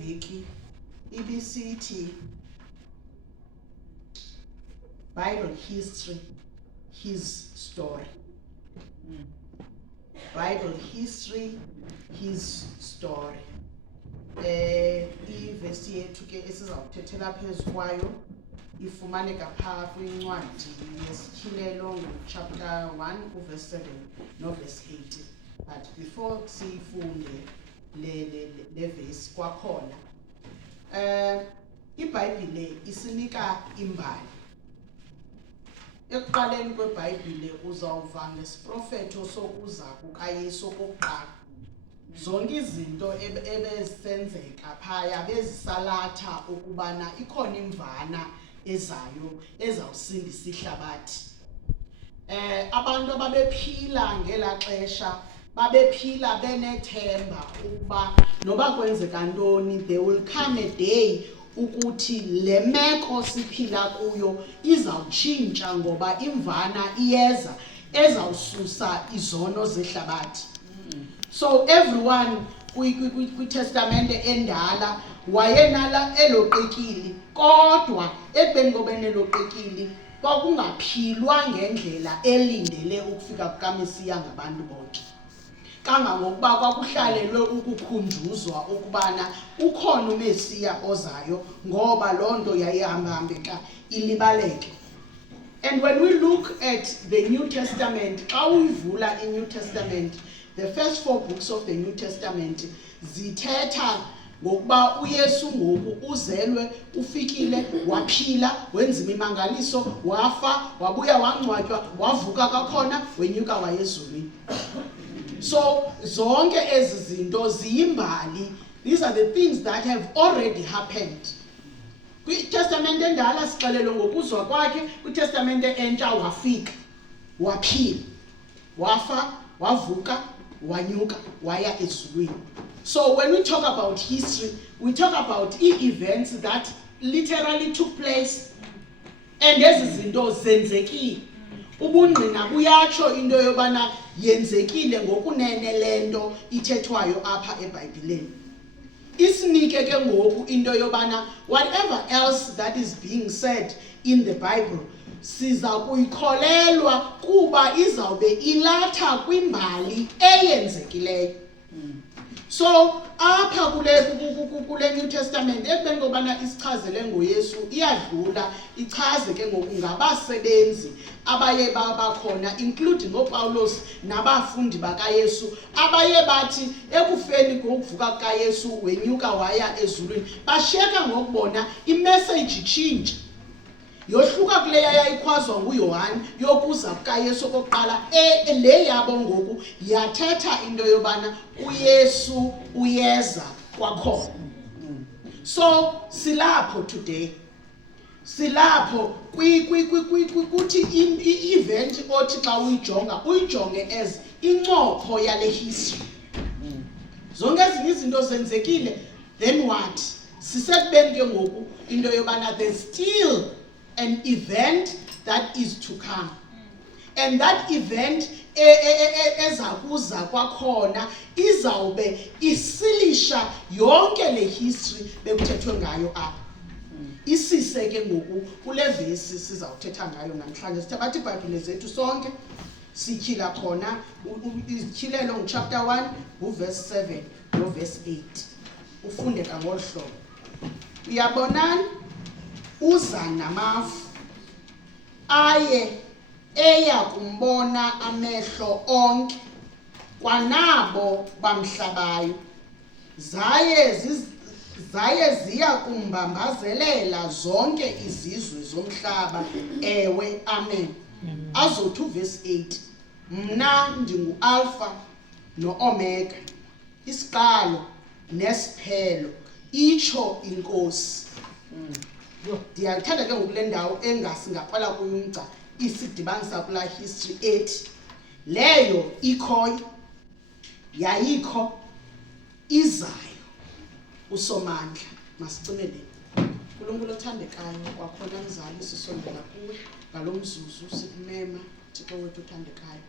veki ibisithi Bible history, his story. Bible history, his story. Ivesi yethu ke esizawuthethela phezu kwayo ifumaneka phaa kwincwadi yesityhilelo chapter 1 verse 7 no verse 8. But before siyifunde le verse kwakhona iBhayibhile isinika imbali. Ekuqaleni kweBhayibhile uzawuva ngesiprofeto sokuza kukaYesu okokuqala. Zonke izinto ebezisenzeka phaya bezisalatha ukubana ikhona imvana ezayo ezawusindisa ihlabathi. Abantu ababephila ngela xesha babephila benethemba ukuba noba kwenzeka ntoni, there will come a day ukuthi le meko siphila kuyo izawutshintsha ngoba imvana iyeza ezawususa izono zehlabathi. So everyone kwiTestamente endala wayenala eloqikili, kodwa ekubeni kobene eloqikili kwakungaphilwa ngendlela elindele ukufika kukaMesiya ngabantu bonke. Kangangokuba kwakuhlalelwe ukukhunjuzwa ukubana ukhona uMesiya ozayo ngoba loo nto yayihambeka ilibaleke. And when we look at the New Testament, xa uyivula iNew Testament, the first 4 books of the New Testament zithetha ngokuba uYesu ngoku uzelwe, ufikile, waphila, wenza imimangaliso, wafa, wabuya wangcwatywa, wavuka kwakhona, wenyuka wayezulwini. So zonke ezi zinto ziyimbali. These are the things that have already happened. KwiTestamente endala sixelelwe ngokuzwa kwakhe, kwiTestamente entsha wafika, waphila, wafa, wavuka, wanyuka, waya ezulwini. So when we talk about history, we talk about events that literally took place, and ezi zinto zenzekile. Ubungqina buyatsho into yobana yenzekile ngokunene lento ithethwayo apha eBhayibhileni. Isinike ke ngoku into yobana whatever else that is being said in the Bible siza kuyikholelwa kuba izawube ilatha kwimbali eyenzekileyo. So apha kule New Testament ekubeni kobana isichazele ngoYesu iyadlula ichaze ke ngoku ngabasebenzi abaye bakhona, including oPawulos nabafundi bakaYesu abaye bathi ekufeni ngokuvuka kukaYesu wenyuka waya ezulwini bashiyeka ngokubona imessage itshintsha. Yohluka kule yayikhwazwa nguYohane yokuza kukaYesu okokuqala, le yabo ngoku yathetha into yobana uYesu uyeza kwakhona. So silapho today, silapho kuthi i-event othi xa uyijonge as incopho yale history. Zonke ezinye izinto zenzekile, then what? Sisekubeni ke ngoku into yobana there's still an event that is to come. And that event ezakuza kwakhona izawube isilisha yonke le history bekuthethwe ngayo apha. Isise ke ngoku kule vesi sizawuthetha ngayo namhlanje. Sithabatha iBhayibhile zethu sonke sityhila khona izityhilelo chapter 1 verse 7 no verse 8. Ufunde ngolu hlobo. Uyabonana uza namafu aye eya kumbona amehlo onke kwanabo bamhlabayo, zaye ziya kumbambazelela zonke izizwe zomhlaba. Ewe, amen. Azothi verse 8, mna ndinguAlpha noOmega, isiqalo nesiphelo, itsho inkosi. Ndiyathanda ke ngokule ndawo engasingaqala kuyo umgca isidibanisa kula history ethi leyo ikhoyo, yayikho, izayo, usomandla. Masicimele. Nkulunkulu othandekayo, kwakhona mzali sisondela kuwe ngalo mzuzu sikumema Thixo wethu othandekayo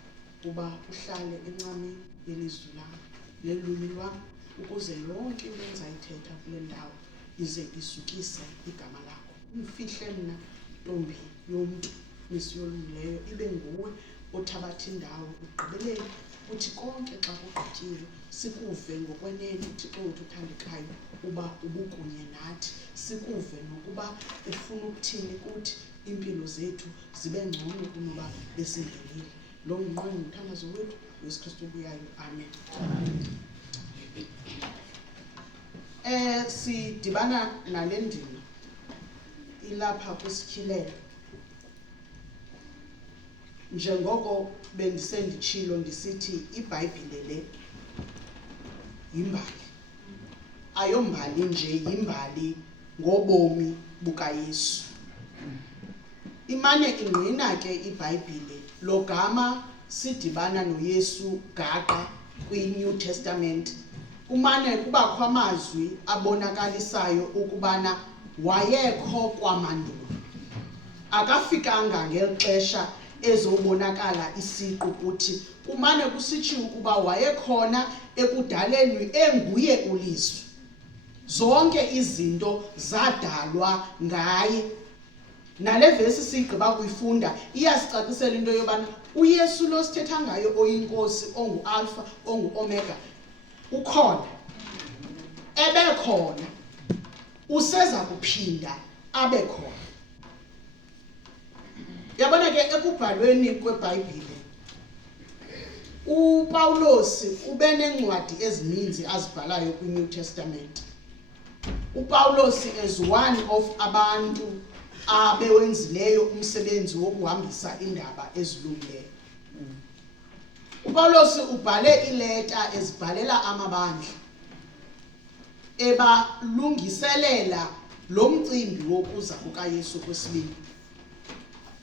uba uhlale encameni yelizwi lakho, lelwimi lwam ukuze yonke into endizayithetha kule ndawo ize isukise igama lakho. Umfihle mna ntombi yomntu nisiyolungileyo, ibe nguwe othabatha indawo ugqibelele uthi konke xa kugqityiwe sikuve ngokwenene uThixo wethu uthandekayo uba ubukunye nathi, sikuve nokuba ufuna ukuthini kuthi impilo zethu zibe ngcono kunoba besingenile. Lo mnqweno nguthandazo wethu Yesu Kristu ubuyayo. Amen. Sidibana nale ndima ilapha kwisityhilelo njengoko bendisenditshilo ndisithi iBhayibhile le yimbali, ayombali nje, yimbali ngobomi bukaYesu. Imane ingqina ke iBhayibhile lo gama sidibana noYesu gaqa kwiNew Testament, kumane kubakho amazwi abonakalisayo ukubana wayekho kwamandulo, akafikanga ngeli xesha ezobonakala isiqu kuthi. Kumane kusitshiwo ukuba wayekhona ekudaleni, enguye ulizwi, zonke izinto zadalwa ngaye. Nale vesi sigqiba kuyifunda iyasicacisela into yobana uYesu lo sithetha ngayo oyinkosi, onguAlpha onguOmega, ukhona, ebekhona, useza kuphinda abe khona. Yabona ke ekubhalweni kweBhayibhile uPawulos ube nencwadi ezininzi azibhalayo kwiNew Testament. uPawulos is one of abantu abewenzileyo umsebenzi wokuhambisa indaba ezilungileyo. uPawulos ubhale ileta ezibhalela amabandla ebalungiselela lo mcimbi wokuza kukaYesu kwesibini.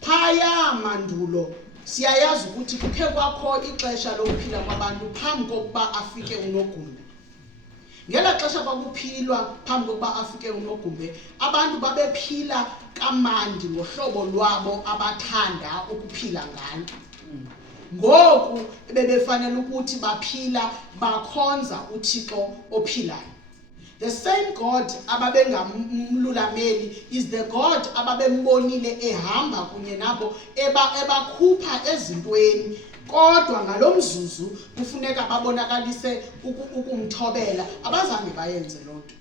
Phaya mandulo siyayazi ukuthi kukhe kwakho ixesha lokuphila kwabantu phambi kokuba afike uNogumbe. Ngela xesha kwakuphilwa phambi kokuba afike uNogumbe, abantu babephila kamandi ngohlobo lwabo abathanda ukuphila ngalo. Ngoku bebefanele ukuthi baphila bakhonza uThixo ophilayo. The same God ababengamlulameli is the God ababembonile ehamba kunye nabo ebakhupha ezintweni, kodwa ngalomzuzu kufuneka babonakalise ukumthobela. Abazange bayenze lonto.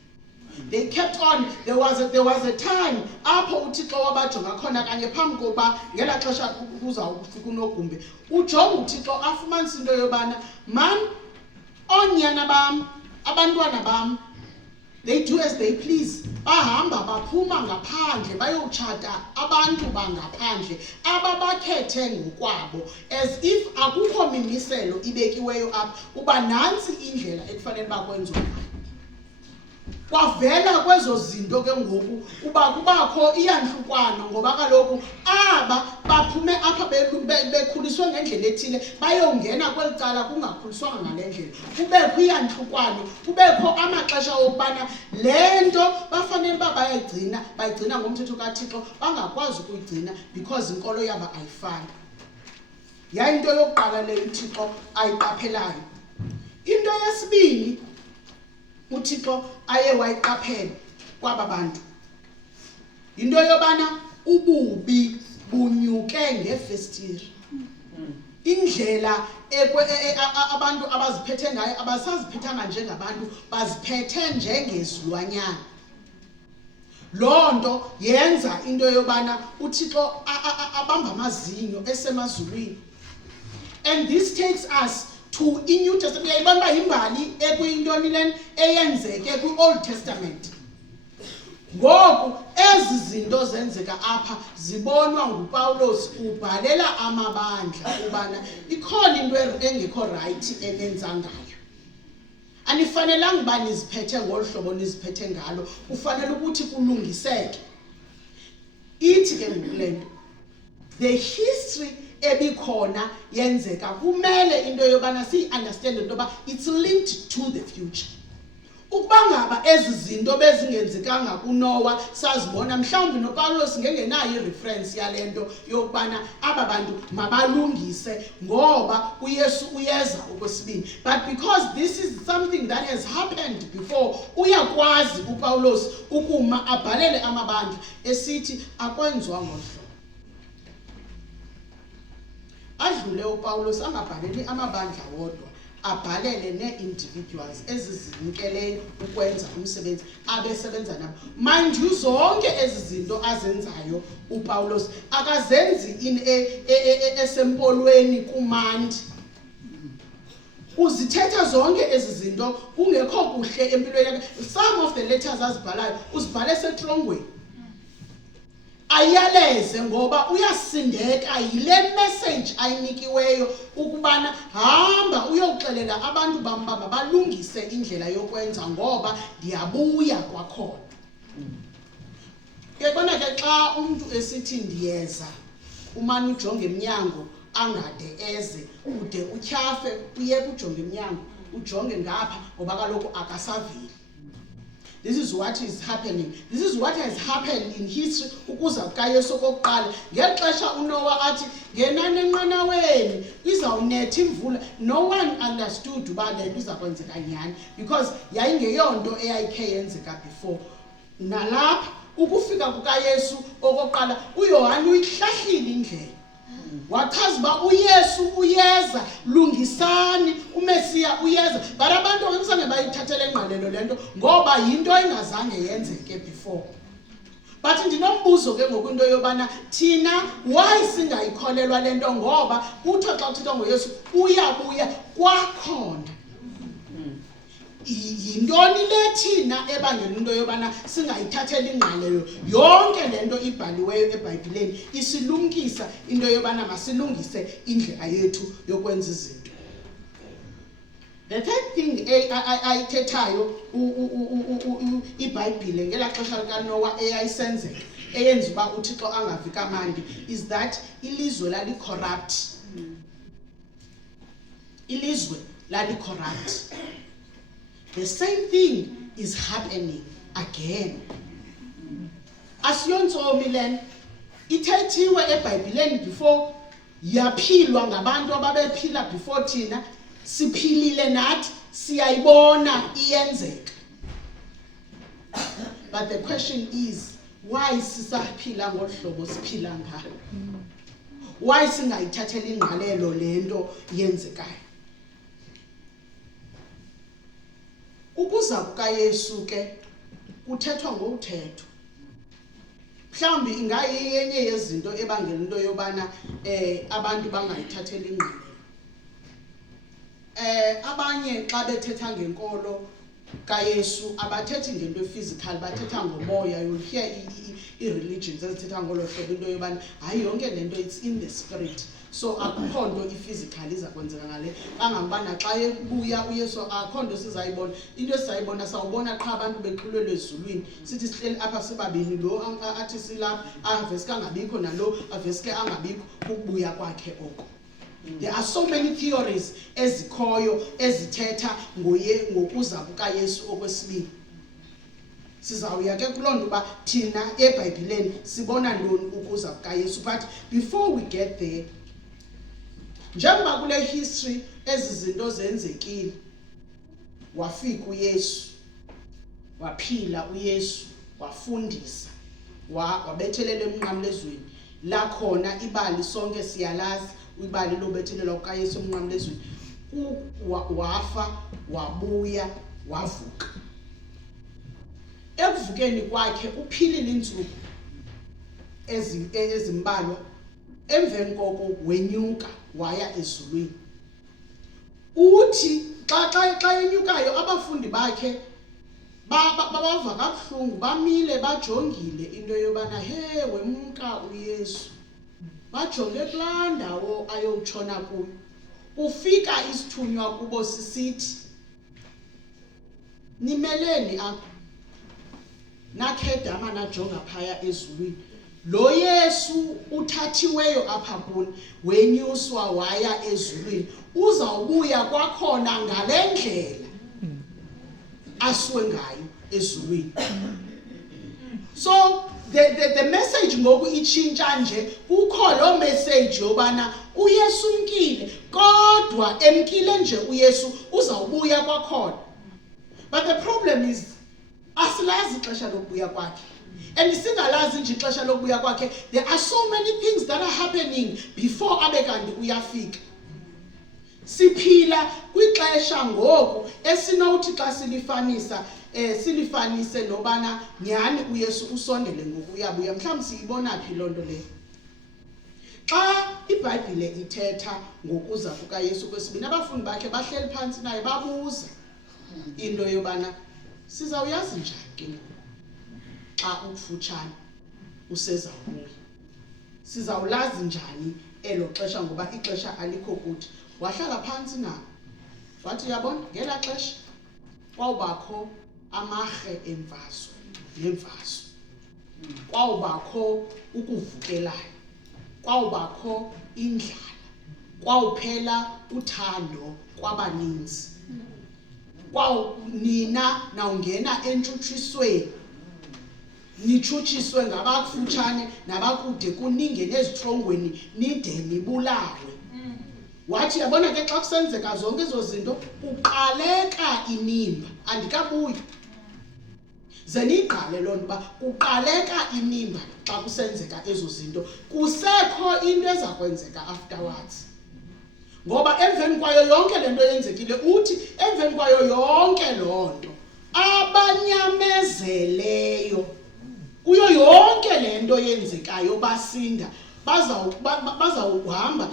They kept on. There was a time apho uThixo wabajonga khona kanye phambi kokuba ngela xesha kuza ukufika uNogumbe. Ujonga uThixo afumanisa into yobana man, onyana bam, abantwana bam, they do as they please. Bahamba baphuma ngaphandle bayotshata abantu bangaphandle ababakhethe ngokwabo, as if akukho mimiselo ibekiweyo apha uba nantsi indlela ekufanele bakwenziwe. Kwavela kwezo zinto ke ngoku uba kubakho iyanhlukwana, ngoba kaloku aba baphume apha bekhuliswe ngendlela ethile bayongena kweli cala kungakhuliswanga ngale ndlela. Kubekho iyanhlukwana, kubekho amaxesha okubana le nto bafanele uba bayigcina ngomthetho kaThixo bangakwazi ukuyigcina because inkolo yabo ayifani. Yayinto yokuqala le uThixo ayiqaphelayo. Into yesibini uThixo aye wayiqaphela kwaba bantu into yobana ububi bunyuke ngefestiri. Indlela abantu abaziphethe ngayo abasaziphethanga njengabantu, baziphethe njengezilwanyana. Loo nto yenza into yobana uThixo abamba amazinyo esemazulwini. And this takes us to iNew Testament. Uyayibona uba yimbali ekuyintoni lena eyenzeke kwi-Old Testament. Ngoku ezi zinto zenzeka apha zibonwa nguPawulos ubhalela amabandla ubana ikhona into engekho right enenza ngayo. Anifanelanga uba niziphethe ngolu hlobo niziphethe ngalo, kufanele ukuthi kulungiseke. Ithi ke ngulento the history ebikhona yenzeka kumele into yobana si understand into yoba it's linked to the future. ukuba ngaba ezi zinto bezingenzekanga kuNoah sazibona mhlawumbi noPawulos ngengenayo ireference yalento yokubana aba bantu mabalungise ngoba uYesu uyeza okwesibini. But because this is something that has happened before, uyakwazi uPawulos ukuma abhalele amabandla esithi akwenzwa ngohlobo. Adlule uPawulos angabhaleli amabandla wodwa, abhalele ne-individuals ezizinikeleyo ukwenza umsebenzi abesebenza nabo. Mind you, zonke ezi zinto azenzayo uPawulos akazenzi in esempolweni kumandi. Uzithetha zonke ezi zinto kungekho kuhle empilweni yakhe. Some of the letters azibhalayo uzibhale setrongweni. Ayaleze ngoba uyasindeka yile message ayinikiweyo ukubana hamba uyoxelela abantu bamba balungise indlela yokwenza ngoba ndiyabuya kwakhona. Ke bona ke xa umuntu esithi ndiyeza umane ujonge eminyango angade eze ude utyhafe uyeke ujonge eminyango ujonge ngapha ngoba kaloku akasaveli. This is what is happening. This is what has happened in history. Ukuza kukaYesu okokuqala ngexesha uNoah athi ngenani enqanaweni izawunetha imvula. No one understood uba le nto iza kwenzeka nyani because yayingeyonto eyayikhe yenzeka before. Nalapha ukufika kukaYesu okokuqala uYohane uyihlahlile indlela. Wachaza uba uYesu uyeza, lungisani, uMesiya uyeza. But abantu ngizange bayithathele engqalelo lento ngoba yinto engazange yenzeke before. But ndinombuzo ke ngokwinto yobana thina why singayikholelwa lento ngoba uThixo xa uthixo ngoYesu uyabuya kwakhona. Yintoni le thina ebangela into yobana singayithatheli ingqalelo yonke lento ibhaliweyo eBhayibhileni isilumkisa into yobana masilungise indlela yethu yokwenza izinto. The third thing ayithethayo iBhayibhile ngela xesha likaNoah eyayisenzeka eyenza uba uThixo angavi kamandi is that ilizwe lalicorrupt. Ilizwe lalicorrupt. The same thing is happening again. Asiyonsomi len ithethiwe eBhayibhileni before yaphilwa ngabantu ababephila before thina siphilile nathi siyayibona iyenzeka. But the question is why sisaphila ngohlobo siphila ngalo? Why singayithatheli ingqalelo lento yenzekayo? Ukuza kukaYesu ke kuthethwa ngothetho. Mhlawumbi ingayenye yezinto ebangela into yobana abantu bangayithatheli ingqalelo. Abanye xa bethetha ngenkolo kaYesu abathethi ngento physical, bathetha ngomoya. You'll hear i-religions ezithetha ngolo hlobo into yobana hayi yonke lento it's in the spirit. So akukho nto i-physical iza kwenzeka ngale. Angambana xa ebuya uYesu akukho nto sizayibona. Into esizayibona sawubona qha abantu beqhulelwe ezulwini. Sithi sihleli apha sibabini lo athi silapha aveske angabikho nalo aveske angabikho ukubuya kwakhe oko. There are so many theories ezikhoyo ezithetha ngokuza kukaYesu okwesibini. Sizawuya ke kulonto uba thina eBhayibhileni sibona ntoni ukuza kukaYesu. But before we get there, njengoba kule history ezi zinto zenzekile, wafika uYesu, waphila uYesu, wafundisa, wabethelela emnqamlezweni. La khona ibali sonke siyalazi, ibali lobethelelwa kukaYesu emnqamlezweni. Wafa, wabuya, wavuka. Ekuvukeni kwakhe uphilile insuku ezimbalwa. Emveni koko wenyuka waya ezulwini. Uthi xa enyukayo abafundi bakhe bava kabuhlungu, bamile bajongile into yobana he wemka uYesu. Bajonge kulaa ndawo ayotshona kuyo. Ufika isithunywa kubo sisithi nimeleni apha. Nakhedama najonga phaya ezulwini. Lo Yesu uthathiweyo apha kuni wenyuswa waya ezulwini uzawubuya kwakhona ngale ndlela. asuwe ngayo ezulwini. So the message ngoku itshintsha nje, kukho lo message yobana uYesu umkile, kodwa emkile nje uYesu uzawubuya kwakhona. But the problem is asilazi ixesha lokubuya kwakhe. And singalazi nje ixesha lokubuya kwakhe, there are so many things that are happening before abe kanti uyafika. Siphila kwixesha ngoku esinothi xa silifanisa silifanise nobana nyani uYesu usondele ngoku uyabuya. Mhlawumbe siyibona phi lonto le? Xa iBhayibhile ithetha ngokuza kukaYesu kwesibini, abafundi bakhe bahleli phansi naye babuza into yobana sizawuyazi njani ke xa ukufutshane usezawubuya? Sizawulazi njani elo xesha ngoba ixesha alikho kuthi? Wahlala phansi na wathi yabona ngela xesha kwawubakho amarhe emfazo nemfazo, kwawubakho ukuvukelayo, kwawubakho indlala, kwawuphela uthando kwabaninzi, nina nawungena entshutshisweni, nichutshiswe ngabakufutshane nabakude, kuninge nezitrongweni nide nibulawe. Wathi yabona ke xa kusenzeka zonke ezo zinto kuqaleka inimba, andikabuyi. Ze niyiqale loo nto uba kuqaleka inimba xa kusenzeka ezo zinto, kusekho into eza kwenzeka afterwards. Ngoba emveni kwayo yonke le nto yenzekile, uthi emveni kwayo yonke loo nto abanyamezeleyo kuyo yonke le nto yenzekayo basinda, bazawuhamba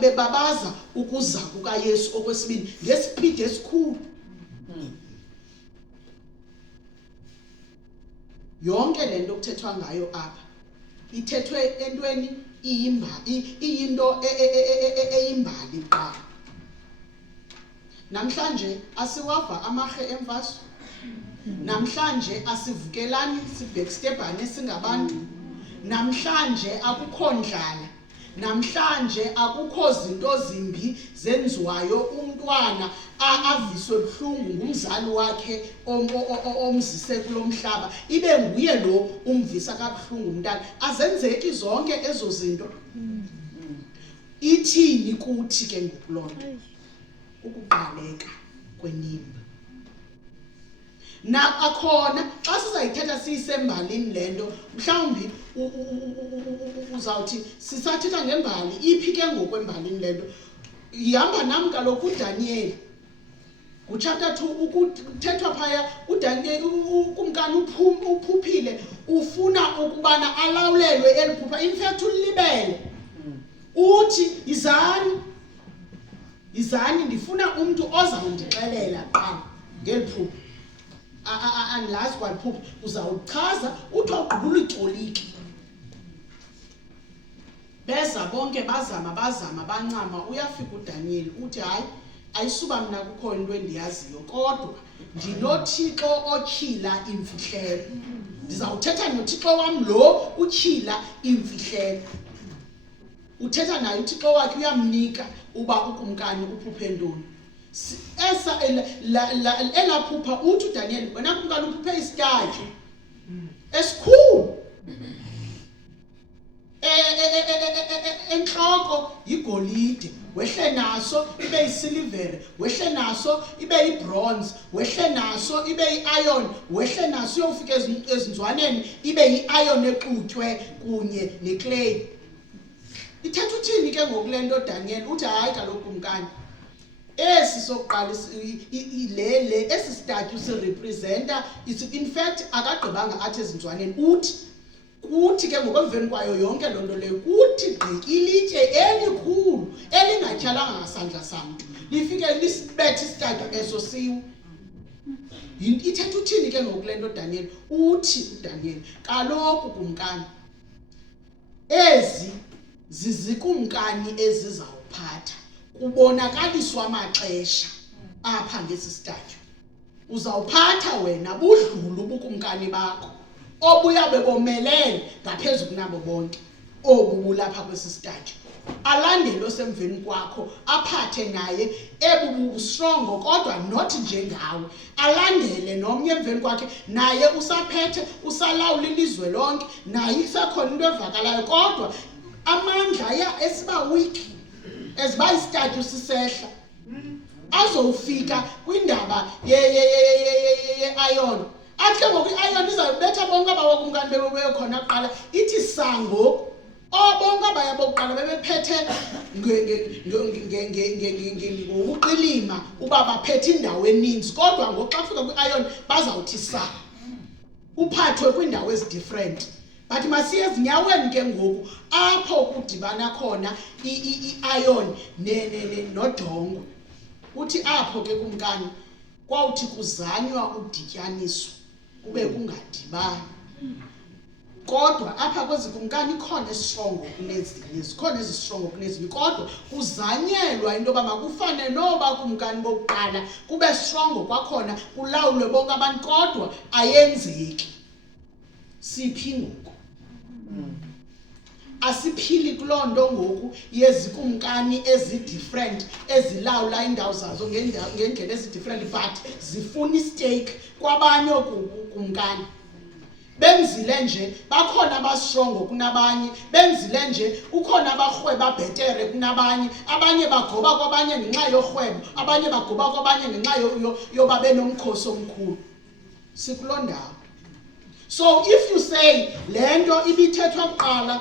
bebabaza ukuza kukaYesu okwesibini ngesipidi esikhulu. Yonke le nto kuthethwa ngayo apha ithethwe entweni, iyinto eyimbali qha. Namhlanje asiwava amarhe emfaso, namhlanje asivukelani sibackstebhane singabantu, namhlanje akukho ndlala, namhlanje akukho zinto zimbi zenziwayo umntwana aviswe buhlungu ngumzali wakhe omzise kulo mhlaba, ibe nguye lo umvisa kabuhlungu umntana. Azenzeki zonke ezo zinto. Ithini kuthi ke ngoku loo nto? Ukuqaleka kwenimba. Na akhona xa sizayithetha siyisembalini le nto, mhlawumbi uzawuthi sisathetha ngembali iphi ke ngokwembalini le nto. Ihamba nam kaloku uDaniel kuchapter 2 ukuthethwa phaya uDaniel ukumkani uphuphile, ufuna ukubana alawulelwe eliphupha. In fact ulibele uthi izani ndifuna umuntu ozawundixelela qha ngeliphupha. Andilazi kwaliphupha, uzawuchaza uthi wawugqibula itoliki. Beza bonke bazama bancama, uyafika uDaniel uthi hayi ayisuba mna kukho into endiyaziyo, kodwa ndinoThixo otyhila imfihlelo. Ndizawuthetha noThixo wam lo utyhila imfihlelo. Uthetha naye uThixo wakhe uyamnika uba ukumkani uphuphe ntoni. Elaphupha uthi uDaniel, wena kumkani uphuphe isitatyu esikhulu, entloko yigolide, wehle naso ibe yisilivere, wehle naso ibe yibronze, wehle naso ibe yi-iron, wehle naso uyofika ezinzwaneni ibe yi-iron exutywe kunye neclay. Ithetha uthini ke ngoku le nto Daniel? Uthi hayi kaloku kumkani, esi sokuqala esi sitatyu sirepresenta, in fact akagqibanga athi ezinzwaneni, kuthi ke ngokwemveni kwayo yonke loo nto leyo, kuthi gqi ilitye elikhulu elingatyhalanga ngasandla samntu lifike lisibethe isitatyu eso siwe. Ithetha uthini ke ngoku le nto Daniel? Uthi uDaniel kaloku kumkani, ezi zizikumkani ezizawuphatha, kubonakaliswa amaxesha apha ngesi sitatyu. Uzawuphatha wena budlulu bukumkani bakho obuya bebomelele ngaphezu kunabo bonke obu bulapha kwesi sitatyu. alandele osemveni kwakho aphathe naye ebubu strong kodwa not njengawe, alandele nomnye emveni kwakhe naye usaphethe usalawula ilizwe lonke, naye isekhona into evakalayo kodwa amandla ya esiba weak esiba istatue sisehla azofika kwindaba ye iron. Athi ngoku iron izabetha bonke abawokumkani bebekhona kuqala, ithi sango bonke abaya bokuqala bebephethe ngokuqilima uba baphethe indawo eninzi, kodwa ngoxa kufika kwi-iron bazawuthi sa uphathwe kwiindawo ezi-different. But masiye ezinyaweni ke ngoku apho kudibana khona i-iron nodongo. Uthi apho ke kumkani kwawuthi kuzanywa udityaniswa kube kungadibani. Kodwa apha kwezi kumkani khona esitrongo kunezinye, zikhona ezistrongo kunezinye, kodwa kuzanyelwa into yoba makufane noba kumkani bokuqala kube strongo kwakhona kulawulwe bonke abantu, kodwa ayenzeki. Siphi ngoku? Asiphili kuloo nto ngoku yezikumkani ezi-different ezilawula indawo zazo ngendlela ezi-different, but zifuna istake kwabanye kumkani. Benzile nje bakhona abastrongo kunabanye, benzile nje kukhona abarhweba bhetere kunabanye, abanye bagoba kwabanye ngenxa yorhwebo, abanye bagoba kwabanye ngenxa yoba benomkhosi omkhulu. Sikuloo ndawo. So if you say le nto ibithethwa kuqala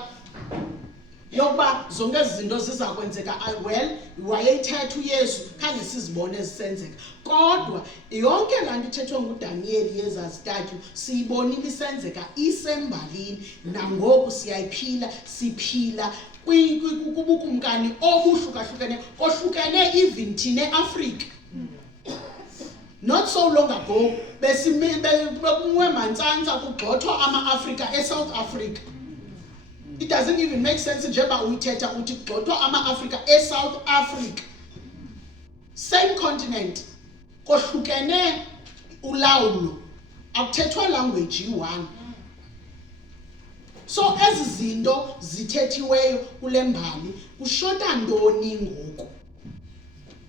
yokuba zonke izinto ziza kwenzeka, well, wayeyithetha uYesu khange sizibone ezisenzeka, kodwa yonke laa nto ithethwa nguDaniel yezazitatyu siyibonile isenzeka isembalini, nangoku siyayiphila, siphila kubukumkani obuhlukahlukene ohlukene even thina eAfrika. Not so long ago bekumwe mantsantsa kugxothwa ama-Afrika eSouth Africa. It doesn't even make sense njengoba uyithetha uthi kugxothwa ama-Afrika eSouth Africa. Same continent, kohlukene ulawulo, akuthethwa language yi-one. So ezi zinto zithethiweyo kule mbali kushota ntoni ngoku?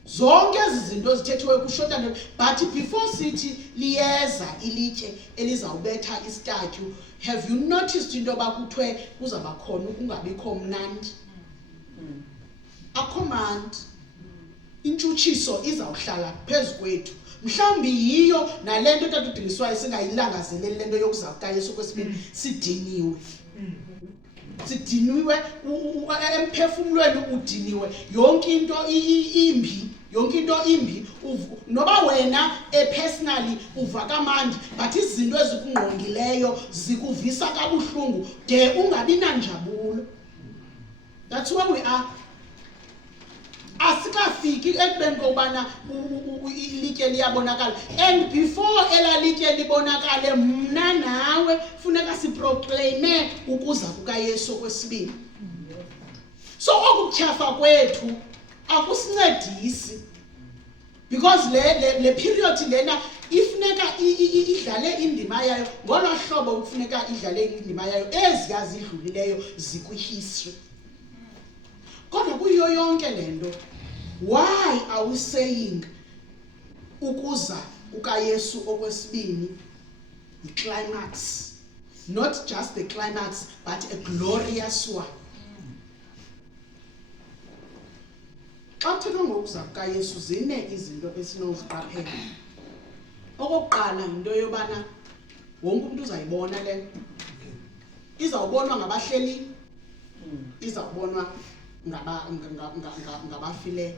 Zonke ezi zinto zithethiweyo kushota ntoni? But before sithi liyeza ilitye elizawubetha istatue, have you noticed into yoba kuthiwe kuzawuba khona ukungabikho mnandi? Akho mandi. Intshutshiso izawuhlala phezu kwethu. Mhlawumbi yiyo nale nto tata uDingiswayo singayilangazeleli le nto yokuza kukaYesu kwesibini, sidiniwe. Sidiniwe emphefumlweni, udiniwe yonke into imbi, yonke into imbi noba wena personally uva kamandi, but izinto ezikungqongileyo zikuvisa kabuhlungu de ungabi nanjabulo. That's where we are. Asikafiki ekubeni kokubana ilitye liyabonakala, and before elalitye libonakale mna nawe funeka siproclaime ukuza kukaYesu kwesibini. So okutyhafa kwethu akusincedisi, because le period lena ifuneka idlale indima yayo ngolo hlobo kufuneka idlale indima yayo, eziya zidlulileyo zikwi-history. Kodwa kuyo yonke le nto, why are we saying ukuza kukaYesu okwesibini i-climax? Not just the climax, but a glorious one. Xa kuthethwa ngokuza kukaYesu zine izinto esinoziqaphela. Okokuqala yinto yobana wonke umuntu uzayibona le nto. Izawubonwa ngabahleli, izawubonwa ngabafileyo.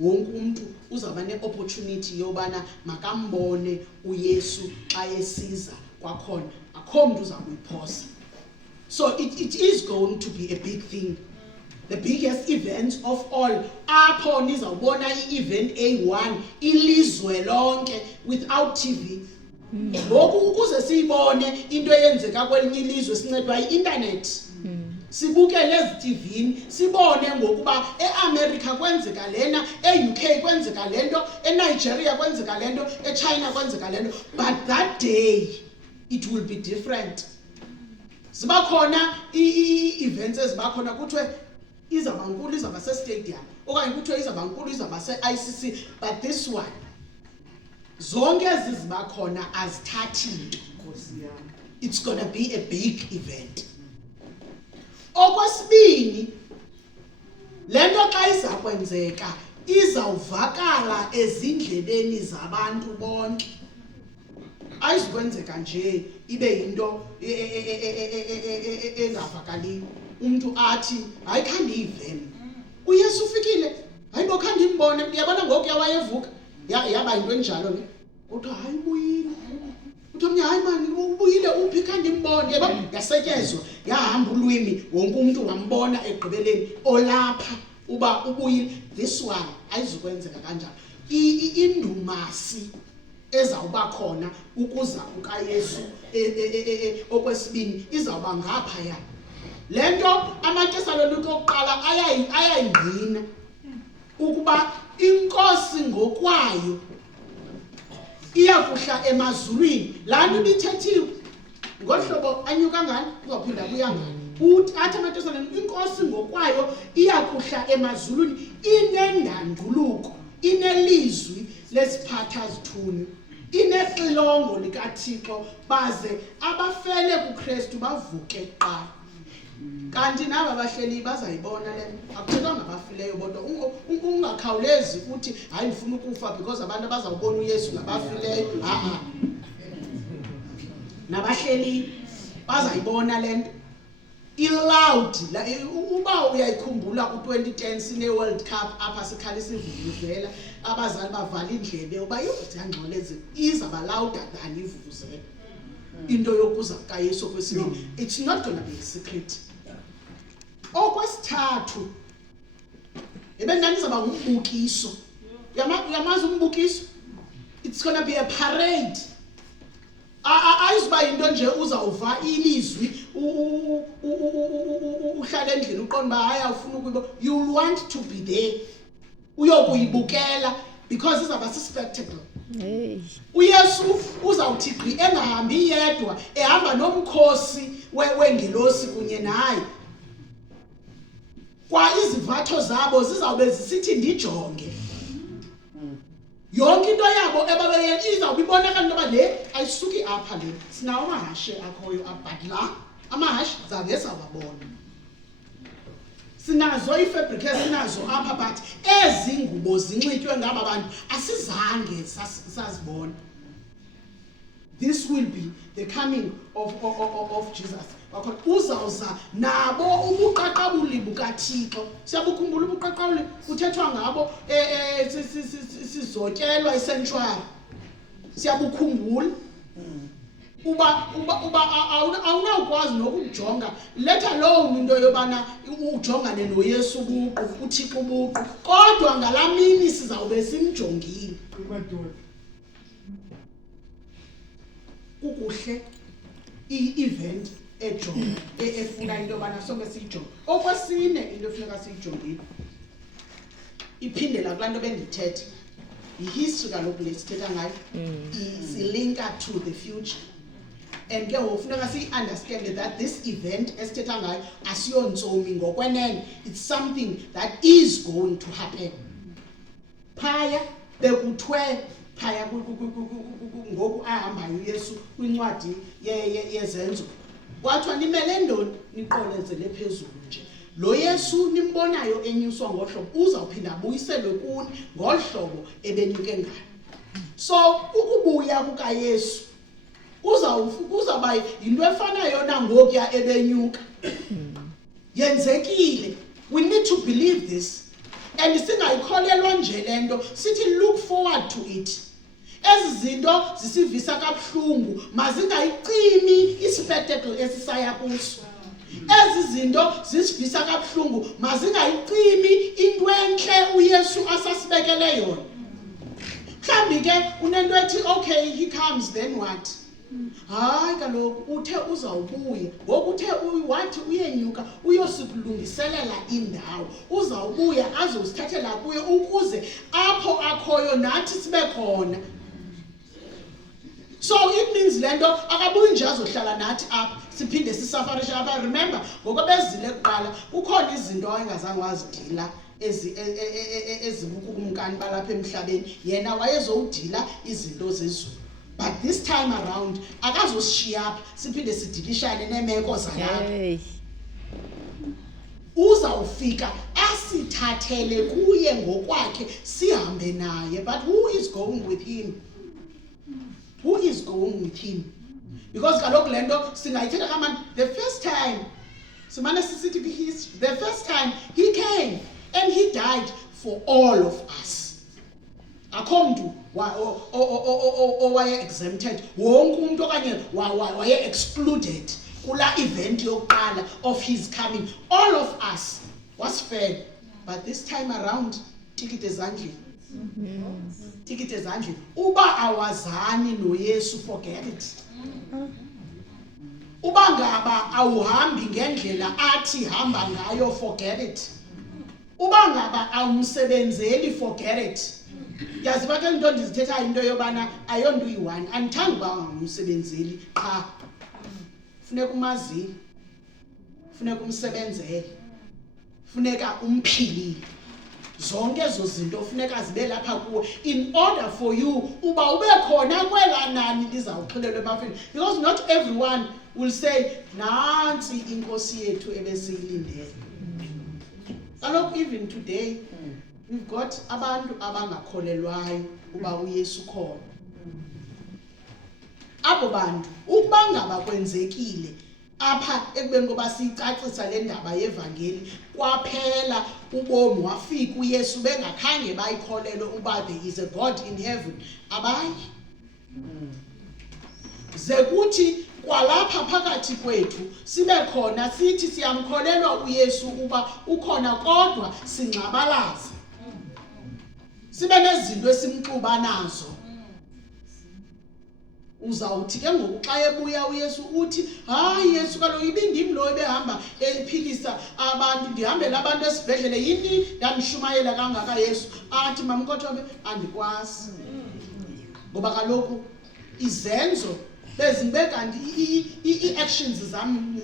Wonke umuntu uzawuba ne-opportunity yobana makambone uYesu xa esiza kwakhona. Akho muntu uzakuyiphosa. So it is going to be a big thing. The biggest event of all. Apho nizawubona i-event A1 ilizwe lonke without TV. Ngoku ukuze siyibone into eyenzeka kwelinye ilizwe sincedwa yi-internet. Sibukele ezi-TVini sibone ngokuba eAmerica kwenzeka lena, eUK kwenzeka lento, eNigeria kwenzeka lento, eChina kwenzeka lento. But that day it will be different. Ziba khona ii-events eziba khona kuthiwe izaba nkulu izaba se-stadium okanye kuthiwe izaba nkulu izaba se-ICC, but this one zonke ezi ziba khona azithathi nto. It's gonna be a big event. Okwesibini, le nto xa iza kwenzeka izawuvakala ezindlebeni zabantu bonke. Ayizukwenzeka nje ibe yinto engavakaliyo. Umuntu athi hayi khandive uYesu ufikile, hayi bo khandimbone, uyabona ngoku yawayevuka yaba yinto enjalo ne. Kuthiwa hayi ubuyile, kuthiwa omnye hayi mani ubuyile uphi khandimbone, yebo yasetyezwa yahamba ulwimi wonke umuntu wambona egqibeleni olapha uba ubuyile. This one ayizukwenzeka kanjalo. Indumasi ezawuba khona ukuza kukaYesu okwesibini izawuba ngaphaya. Le nto amaTesalonike okuqala ayayingqina ukuba inkosi ngokwayo iyakuhla emazulwini. Laa nto ibithethiwe ngohlobo anyuka ngalo uzawuphinda buya ngalo. Uthi athi amaTesalonike inkosi ngokwayo iyakuhla emazulwini inendanduluko, inelizwi lesiphathazithuni, inexilongo likaThixo, baze abafele kuKristu bavuke kuqala. Kanti naba abahleli bazayibona le nto. Akuthethwa ngabafileyo bodwa. Ungakhawulezi uthi hayi ndifuna ukufa because abantu abazawubona uYesu ngabafileyo. Nabahleli bazayibona le nto. I-loud uba uyayikhumbula ku-2010 sine-World Cup apha sikhalisa ivuvuzela, abazali bavala indlebe uba yangxolezi izaba louder than ivuvuzela. Into yokuza kukaYesu kwesibini, it's not going to be a secret. Okwesithathu, ebendizaba ngumbukiso. Yamazi umbukiso? It's going to be a parade. Ayizuba yinto nje uzawuva ilizwi uhlala endlini uqonda uba hayi awufuna ukuyibo. You'll want to be there uyokuyibukela because izawuba si-spectacle. uYesu uzawuthi gqi engahambi yedwa, ehamba nomkhosi wengelosi kunye naye. Kwa izivatho zabo zizawube zisithi ndijonge. Yonke into yabo ebabeyenza izawubibonakala into yoba le ayisuki apha le. Sinawo amahashe akhoyo but la amahashi zange sawabona. Sinazo ifabric esinazo apha but ezi ngubo zinxitywe ngaba bantu asizange sazibona. This will be the coming of Jesus. Uzawuza nabo ubuqaqabuli bukaThixo. Siyabukhumbula ubuqaqabuli kuthethwa ngabo sizotyelwa esanctuary. Siyabukhumbula uba awunawukwazi nokujonga let alone into yobana ujongane noYesu ubuqu uThixo ubuqu, kodwa ngalamini sizawube simjongile. Kukuhle i-event ejonga efuna into yobana sonke siyijonge. Okwesine into efuneka siyijongile iphindela kulaa nto bendithetha yi-history kaloku le sithetha ngayo silinka to the future. And ke funeka siyi-understand that this event esithetha ngayo asiyontsomi ngokwenene. It's something that is going to happen. Phaya bekuthiwe phaya ngoku ahambayo uYesu kwincwadi yezenzo kwathiwa nimele ndoni niqolezele phezulu nje. Lo Yesu nimbonayo enyuswa ngohlobo uzawuphinda abuyiselwe kuni ngohlobo ebenyuke ngalo. So ukubuya kukaYesu uzawuba yinto efanayo nangokuya ebenyuka. Yenzekile. We need to believe this. And singayikholelwa nje lento sithi look forward to it. Ezi zinto zisivisa kabuhlungu mazingayicimi ispectacle esisaya kuso. Ezi zinto zisivisa kabuhlungu mazingayicimi into enhle uYesu asasibekele yona. Mhlambi ke unento ethi okay he comes then what? Hayi kaloku uthe uzawubuya ngoku uthe wathi uyenyuka uyosikulungiselela indawo. Uzawubuya azosithathela kuyo ukuze apho akhoyo nathi sibe khona. So it means lento akabuyi nje azohlala nathi apha siphinde sisafarisha apha. Remember ngokubezile kuqala kukhona izinto ayengazange wazidila ezibukumkani balapha emhlabeni yena wayezowudila izinto zezulu. But this time around akazoshiya apha siphinde sidilishane nemeko zalapha. Uzawufika asithathele kuye ngokwakhe sihambe naye. But who is going with him? Who is going with him? Because kaloku lento singayithetha kamani, the first time simane sisithi history, the first time he came and he died for all of us. Akho mntu owaye exempted, wonke umuntu okanye waye excluded kula event yokuqala of his coming. All of us was fed. But this time around tikite ezandleni. Tikite ezandleni. Uba awazani noYesu, forget it. Uba ngaba awuhambi ngendlela athi hamba ngayo, forget it. Uba ngaba awumsebenzeli, forget it. Yazi bathe into ndizithetha into yobana ayonto iyi-one. Andithandi uba ngumsebenzeli qha. Funeka umazi, funeka umsebenzele, funeka umphilile. Zonke ezo zinto funeka zibe lapha kuwe in order for you uba ube khona kwela nani lizawuxhelelwa emafini. Because not everyone will say nansi inkosi yethu ebesiyilindele. Kaloku even today we've got abantu abangakholelwayo uba uYesu khona. Abo bantu ukuba ngaba kwenzekile apha ekubeni ngoba siyicacisa le ndaba yevangeli kwaphela ubomi wafika uYesu bengakhange bayikholelwe uba there is a God in heaven, abayi. Ze kuthi kwalapha phakathi kwethu sibe khona sithi siyamkholelwa uYesu uba ukhona kodwa singxabalaza. Sibe nezinto esimxuba nazo. Uzawuthi ke ngoku xa ebuya uYesu uthi hayi Yesu kaloku ibindim lo ebehamba ephilisa abantu, ndihambela abantu esibhedlele, yini ndanishumayela kangaka Yesu? Athi mamkothobe andikwazi. Ngoba kaloku izenzo bezibe kanti i-actions zam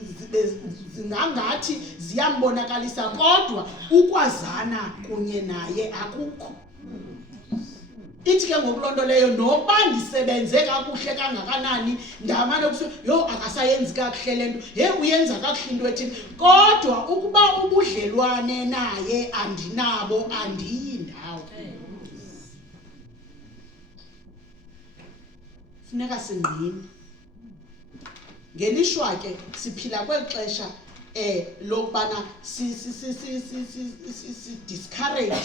zingangathi ziyambonakalisa kodwa ukwazana kunye naye akukho. Ithi ke ngokulonto leyo nokuba ndisebenze kakuhle kangakanani ndamane kusuka yo akasayenzi kakuhle lento, uyenza kakuhle into ethini, kodwa ukuba ubudlelwane naye andinabo andiyi ndawo. Funeka singqine. Ngelishwa ke siphila kwexesha lokubana si discourage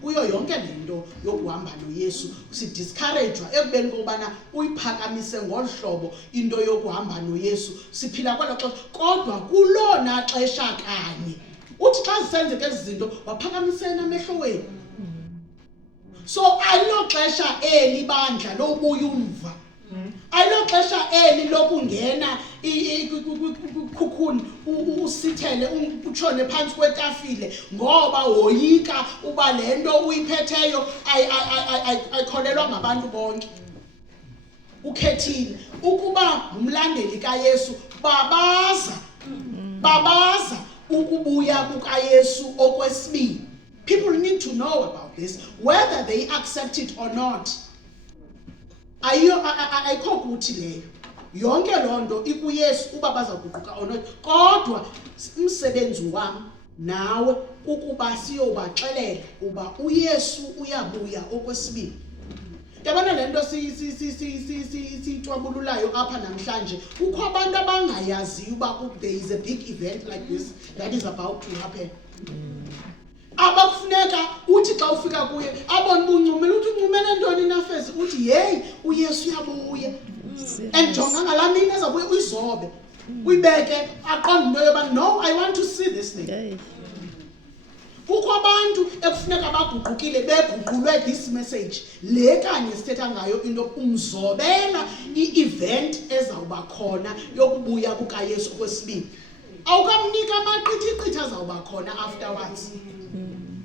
kuyo yonke lento yokuhamba noYesu. Si discourage ekubeni kokubana uyiphakamise ngolhlobo into yokuhamba noYesu. Siphila kwelo xesha kodwa kulona xesha kanye uthi xa zisenzeka ezi zinto waphakamisena amehlo wenu. So ayilo xesha eli bandla lobuya umva. Ayilo xesha eli lokungena ikhukhuni usithele utshone phansi kwetafile ngoba woyika uba lento uyiphetheyo ayikholelwa ngabantu bonke. Ukhethile ukuba ngumlandeli kaYesu, babaza ukubuya kukaYesu okwesibini. People need to know about this, whether they accept it or not. Ayikho kuthi leyo yonke lonto ikuYesu uba bazakuquqa or not, kodwa umsebenzi wami nawe ukuba siyobaxelela uba uYesu uyabuya okwesibini. Yabona lento sitwabululayo apha namhlanje kukho abantu abangayazi uba there is a big event like this that is about to happen. Abakufuneka uthi xa ufika kuye abone ubuncumela uthi uncumele ntoni nafezi uthi hey uYesu uyabuya. And jonga ngalamini ezabuye uyizobe uyibeke aqonde into yoba no, I want to see this thing. Kukho abantu ekufuneka baguqukile beguqulwe this message le kanye sithetha ngayo into umzobela i-event ezawuba khona yokubuya kukaYesu kwesibini. Awukamnika amaqithiqithi azawuba khona afterwards.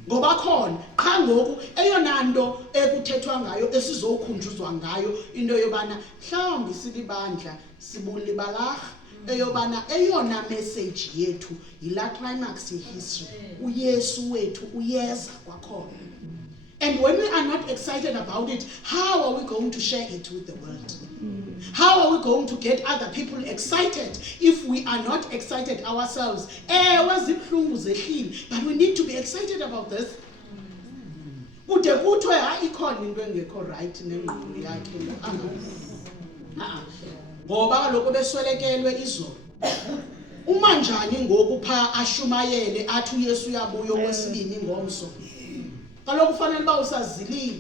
ngoba khona qha ngoku eyona nto ekuthethwa ngayo esizokhunjuzwa ngayo into yobana mhlawumbi silibandla sibulibalarha eyobana eyona message yethu yila climax yehistory uYesu wethu uyeza kwakhona. And when we are not excited about it, how are we going to share it with the world? How are we going to get other people excited if we are not excited ourselves? But we need to be excited about this. Kude kuthiwe ikhona into engekho right nengqondo yakhe. Ngoba kaloku beswelekelwe izolo. Uma njani ngoku pha ashumayele athi uYesu uyabuya okwesibini ngomso. Kaloku kufanele ba usazilile.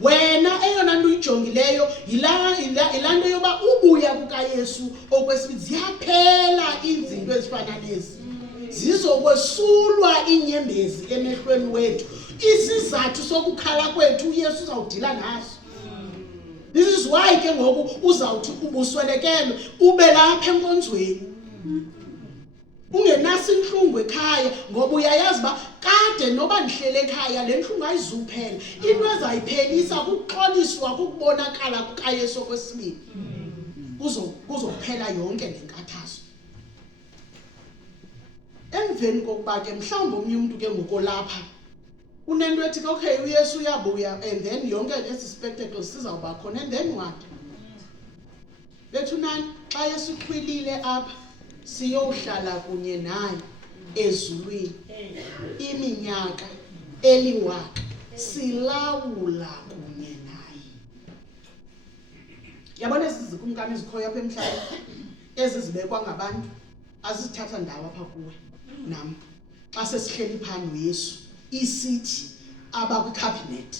Wena eyona nto uyijongileyo ilanto yoba ubuya kukaYesu okwesibili ziyaphela izinto ezifana lezi. Zizokwesulwa inyembezi emehlweni wethu. Isizathu sokukhala kwethu uYesu uzawudila naso. This is why ke ngoku uzawuthi ubuswelekelwe ube lapha enkonzweni. Ungenasi inhlungu ekhaya ngoba uyayazi ba kade noba ndihlele ekhaya le nhlungu ayizuphela. Into ezayiphelisa kuxoliswa kukubonakala kukaYesu okwesibili. Kuzophela yonke lenkathazo. Emveni kokuba ke mhlawumbe omnye umuntu ke ngokolapha unento ethi okay uYesu uyabuya and then yonke esi spectacle sizawuba khona and then what? Bethu nani xa Yesu ukhwilile apha siyohlala kunye naye ezulwini iminyaka eliwaka silawula kunye naye. Yabona ezi zikumkani ezikhoyo apha emhlabeni ezizibekwa ngabantu azithatha ndawo apha kuwe nam xa sesihleli phana noYesu isithi abakwicabinet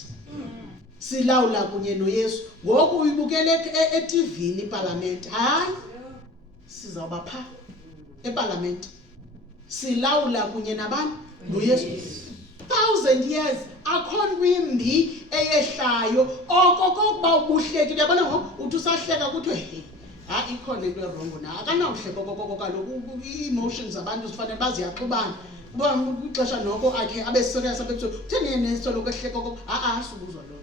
silawula kunye noYesu. Ngoku uyibukele eTV iParliament hayi sizawuba pha eParliament silawula kunye nabantu noYesu 1000 years. Akhona kwimbi eyehlayo oko kokuba ubuhlekile. Yabona ngoku uthi usahleka kuthiwe ikhona into erongo na akanawuhleka kokoko kaloku ii-emotions abantu zifanele baziyaxubana. Kuba ixesha noko akhe abe serious abethu utheni nesolo kwehleka kokoko asubuzwa loo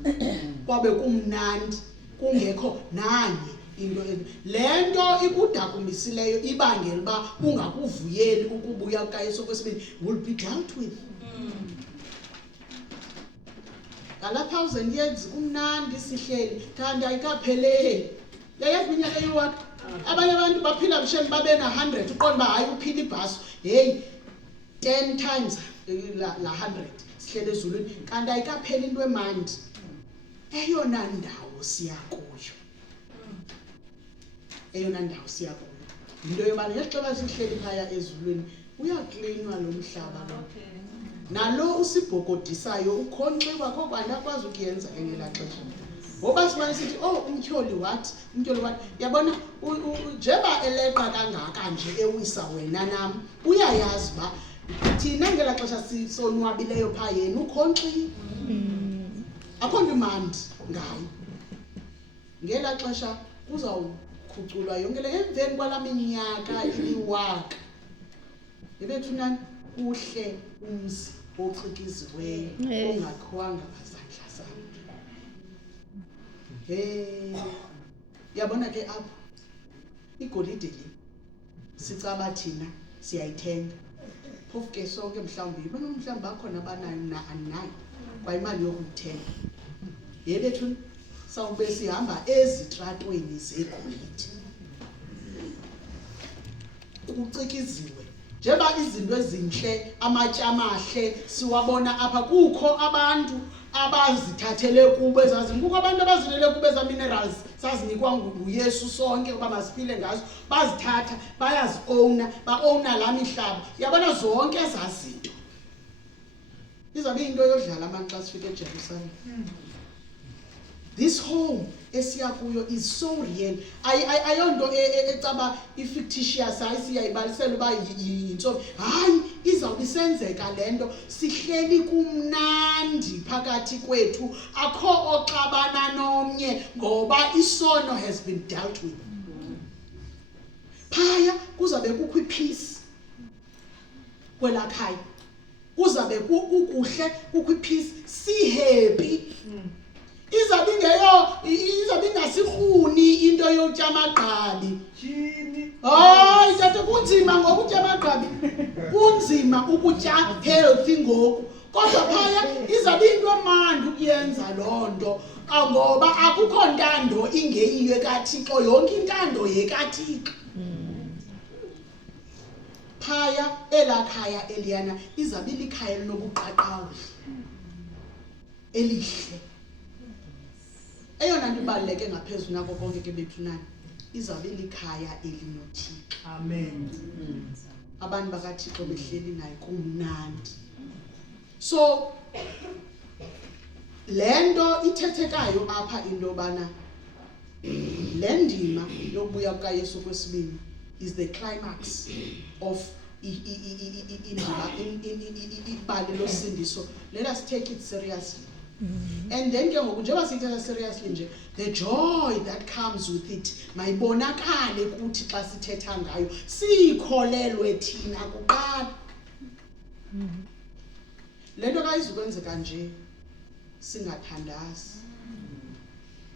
nto kwabe kumnandi kungekho nanye into lento ikudakumisileyo ibangela uba ungakuvuyeli ukubuya kukaYesu okwesibini will be dealt with. Ngala 1000 years kumnandi sihleli kanti ayikapheleli. Yayazi iminyaka eyiwaka abanye abantu baphila msheni babe na 100 uqonda uba hayi uphila ibhaso hey 10 times la 100 sihlele ezulwini kanti ayikapheli into emandi. Eyona ndawo siyakuyo into yobana ngexa sihleli phaya ezulwini uyaklinwa lo mhlaba lo nalo usibhokodisayo ukhonxiwa kokwanto akwazi ukuyenza ngela xesha. Ngoba simane sithi umtyholi wathi yabona njeba eleqa kangaka nje ewisa wena nam uyayazi ba thina ngela xesha sisonwabileyo pha yena ukhonxiwe. Akho nto imandi ngayo ngela xesha kuzawukhuculwa yonke le emveni kwala minyaka eliwaka. Ebethu nani uhle umzi oxikiziweyo ongakhiwanga ngazandla zam. Yabona ke apha igolide le sicaba thina siyayithenga phofu ke sonke mhlawumbi bakhona abanayo nayo kwa imali yokuthenga. Yebethu sawube sihamba ezitratweni zegolide kucikiziwe njeba izinto ezinhle amatye amahle siwabona apha. Kukho abantu abazithathele kubo ezazinto, kukho abantu abazilele kubo eza minerals sazinikwa nguYesu sonke uba masiphile ngazo. Bazithatha bayazi-owna ba-owna la mihlaba. Yabona zonke ezazinto izabe into yodlala abantu xa sifike eJerusalem. This home esiya kuyo is so real. Ayonto ecaba i-fictitious ayisiyayibalisela uba yintsomi. Hayi izawube isenzeka lento sihleli kumnandi phakathi kwethu akho oxabana nomnye ngoba isono has been dealt with. Phaya kuzabe kukho ipeace kwelakhaya. kuzabe kukuhle kukwipeace sihappy izabe ingasirhuni into yotya amagqabi hayi tata kunzima ngokutya amagqabi kunzima ukutya healthy ngoku kodwa phaya izabe into emandi ukuyenza loo nto ngoba akukho ntando ingeyiyo kaThixo yonke intando yekaThixo phaya elakhaya Eliana izabe likhaya linobuqaqawuli elihle eyona nto ibaluleke ngaphezulu nako konke ke bethu nani izabe likhaya elinothixo Amen. abantu bakaThixo behleli naye kumnandi so lento ithethekayo apha into bana le ndima yokubuya kukaYesu kwesibini is the climax of ibali losindiso. Let us take it seriously. And then ke ngoku njengoba siyithatha seriously nje the joy that comes with it mayibonakale kuthi xa sithetha ngayo sikholelwe thina kuqala. Lento kayizukwenzeka nje singathandazi.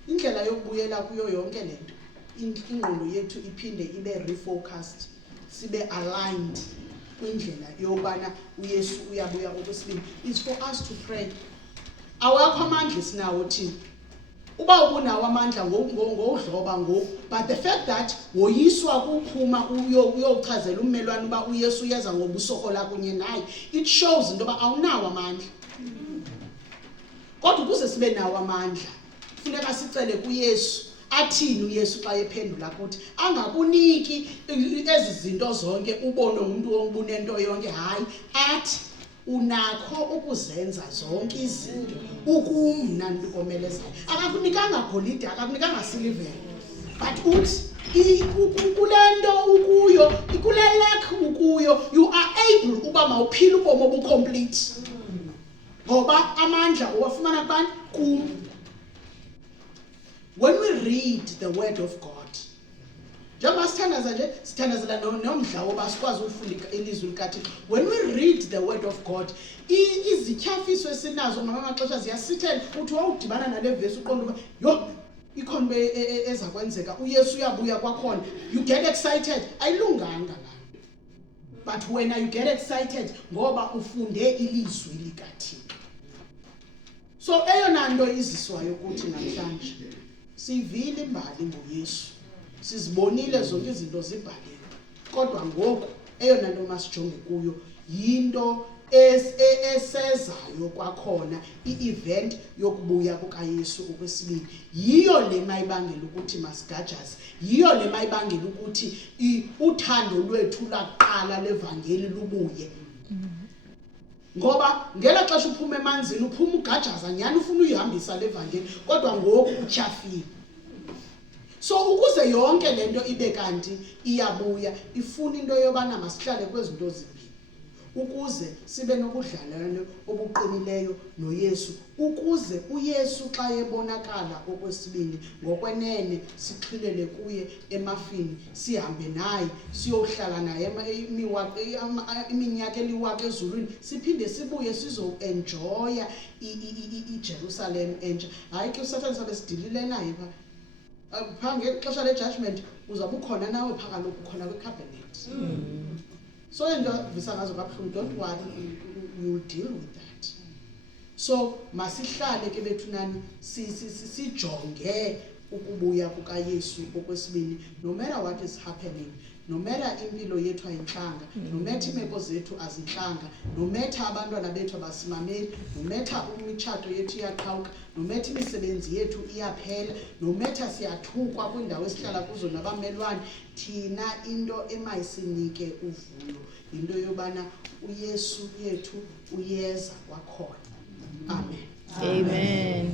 Indlela yokubuyela kuyo yonke lento ingqondo yethu iphinde ibe refocused sibe aligned kwindlela yobana uYesu uyabuya okwesibini is for us to pray. Awakho amandla sinawo thina uba ubunawo amandla ngodloba ngoku but the fact that woyiswa kuphuma uyochazela ummelwane uba uYesu uyeza ngobusokola kunye naye it shows into ba awunawo amandla. Kodwa ukuze sibe nawo amandla funeka sicele kuYesu athini uYesu xa ephendula kuthi angakuniki ezi zinto zonke ubone umuntu wonke yonke hayi athi unakho ukuzenza zonke izinto ukumna ndikomeleza akakunikanga golide akakunikanga silver but uthi kulento ukuyo ikulelek ukuyo you are able uba mawuphile ubomi obucomplete ngoba amandla uwafumana kubantu kum. When we read the word of God njengoba sithandazela nomdla woba sikwazi ukufunda ilizwi likaThixo. When we read the word of God izityhafiso esinazo ngamanye amaxesha ziyasithela uthi wawudibana nale vesi uqonda uba yho ikhona eza kwenzeka uYesu uyabuya kwakhona you get excited ayilunganga lanto but when you get excited ngoba ufunde ilizwi likaThixo. So eyona nto iziswayo kuthi namhlanje sivile imbali ngoYesu sizibonile zonke izinto zibhaliwe kodwa ngoku eyona nto masijonge kuyo yinto esezayo kwakhona i-event yokubuya kukaYesu okwesibini yiyo le mayibangela ukuthi masigajaze yiyo le mayibangela ukuthi uthando lwethu laqala levangeli lubuye ngoba ngela xesha uphuma emanzini uphuma ugajaza nyani ufuna uyihambisa levangeli kodwa ngoku utyhafile. So ukuze yonke lento ibe kanti iyabuya ifuna into yobana masihlale kwezinto zimbili ukuze sibe nobudlelwane obuqinileyo noYesu ukuze uYesu xa ebonakala okwesibini ngokwenene sixhilele kuye emafini sihambe naye siyohlala naye iminyaka eliwaka ezulwini siphinde sibuye sizoenjoya iJerusalem entsha. Hayi ke uSathane sabe sidilile naye pha ngexesha le-judgment uzabe ukhona nawe pha kaloku khona kwi-cabinet. So into visa ngazo kabuhlungu don't worry you'll deal with that. So masihlale ke bethu nani sijonge ukubuya kukaYesu okwesibini no matter what is happening no matter impilo yethu ayinhlanga no matter imeko zethu azinhlanga no matter abantwana bethu abasimameli no matter imitshato yethu iyaqhawuka no matter imisebenzi yethu iyaphela no matter siyathukwa kwindawo esihlala kuzo nabamelwane thina into emayisinike uvuyo into yobana uYesu yethu uyeza kwakhona. Amen. Amen.